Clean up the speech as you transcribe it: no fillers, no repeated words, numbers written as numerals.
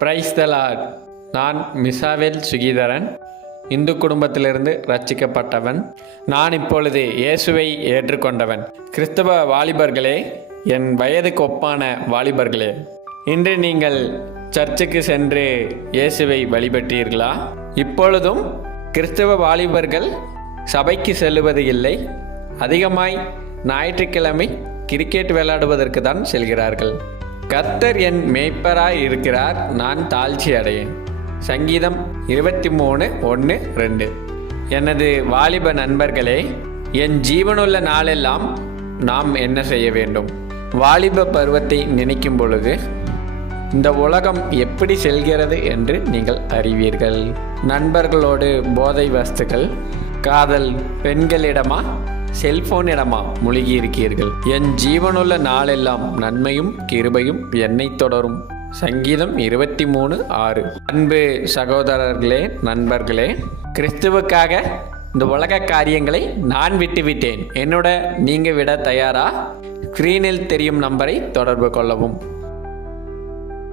Praise the Lord. நான் மிசாவேல் சுகீதரன். இந்து குடும்பத்திலிருந்து ரட்சிக்கப்பட்டவன். நான் இப்பொழுது இயேசுவை ஏற்றுக்கொண்டவன். கிறிஸ்தவ வாலிபர்களே, என் வயதுக்கு ஒப்பான வாலிபர்களே, இன்று நீங்கள் சர்ச்சுக்கு சென்று இயேசுவை வழிபட்டீர்களா? இப்பொழுதும் கிறிஸ்தவ வாலிபர்கள் சபைக்கு செல்லுவது இல்லை. அதிகமாய் ஞாயிற்றுக்கிழமை கிரிக்கெட் விளையாடுவதற்கு தான் செல்கிறார்கள். கர்த்தர் என் மேய்ப்பராய் இருக்கிறார், நான் தாழ்ச்சி அடையேன். சங்கீதம் 23:1-2. எனது வாலிப நண்பர்களே, என் ஜீவனுள்ள நாளெல்லாம் நாம் என்ன செய்ய வேண்டும்? வாலிப பருவத்தை நினைக்கும் பொழுது இந்த உலகம் எப்படி செல்கிறது என்று நீங்கள் அறிவீர்கள். நண்பர்களோடு போதை வஸ்துக்கள், காதல், பெண்களிடமா, செல்போனிடமா முழுகி இருக்கீர்கள். என் ஜீவனுள்ள நாளெல்லாம் நன்மையும் கிருபையும் என்னை தொடரும். சங்கீதம் 23:6. அன்பு சகோதரர்களே, நண்பர்களே, கிறிஸ்துவுக்காக இந்த உலக காரியங்களை நான் விட்டுவிட்டேன். என்னோட நீங்க விட தயாரா? ஸ்கிரீனில் தெரியும் நம்பரை தொடர்பு கொள்ளவும்.